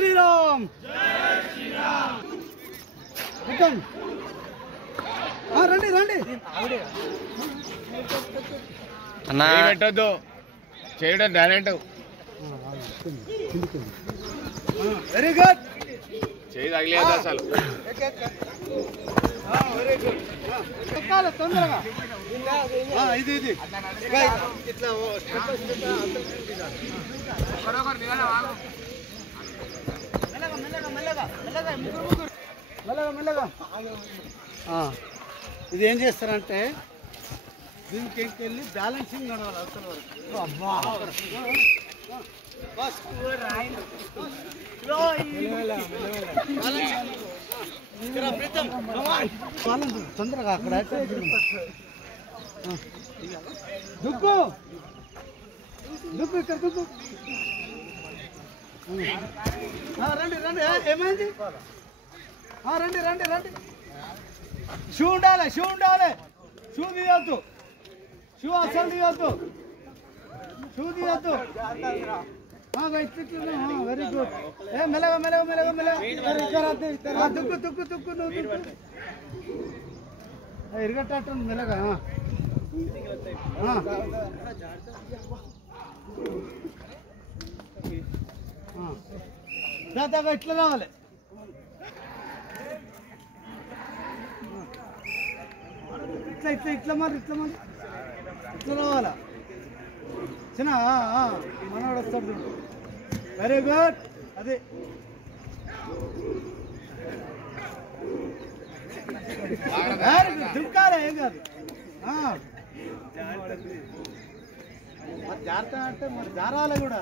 శ్రీరామ్ రండి రండి అన్నా పెట్టద్దు చేయడం టాలెంట్ వెరీ గుడ్ చేయి తగిలేదు అసలు వెరీ గుడ్ ఎక్కాలి తొందరగా ఇది ఇది ఇట్లా మెల్లగా ఇది ఏం చేస్తారంటే దీనికి వెళ్ళి బ్యాలెన్సింగ్ నడవాలి అవసరం వరకు అబ్బా తొందరగా అక్కడ దుక్కు దుక్కు ఇక్కడ దుక్కు రండి రండి ఏమైంది రండి రండి రండి షూ ఉండాలి షూ తీయద్దు షూ అసలు తీయద్దు షూ తీయద్దు వెరీ గుడ్ మెల్లగా తుక్కు నువ్వు ఇరగట్టు మెల్లగా దాదాగా ఇట్లా రావాలి ఇట్లా ఇట్లా ఇట్లా మరి ఇట్లా రావాలా చిన్న మనవాడు వస్తాడు వెరీ గుడ్ అది దుక్కాలే ఏం కాదు మరి జాగ్రత్త అంటే మరి జారాలి కూడా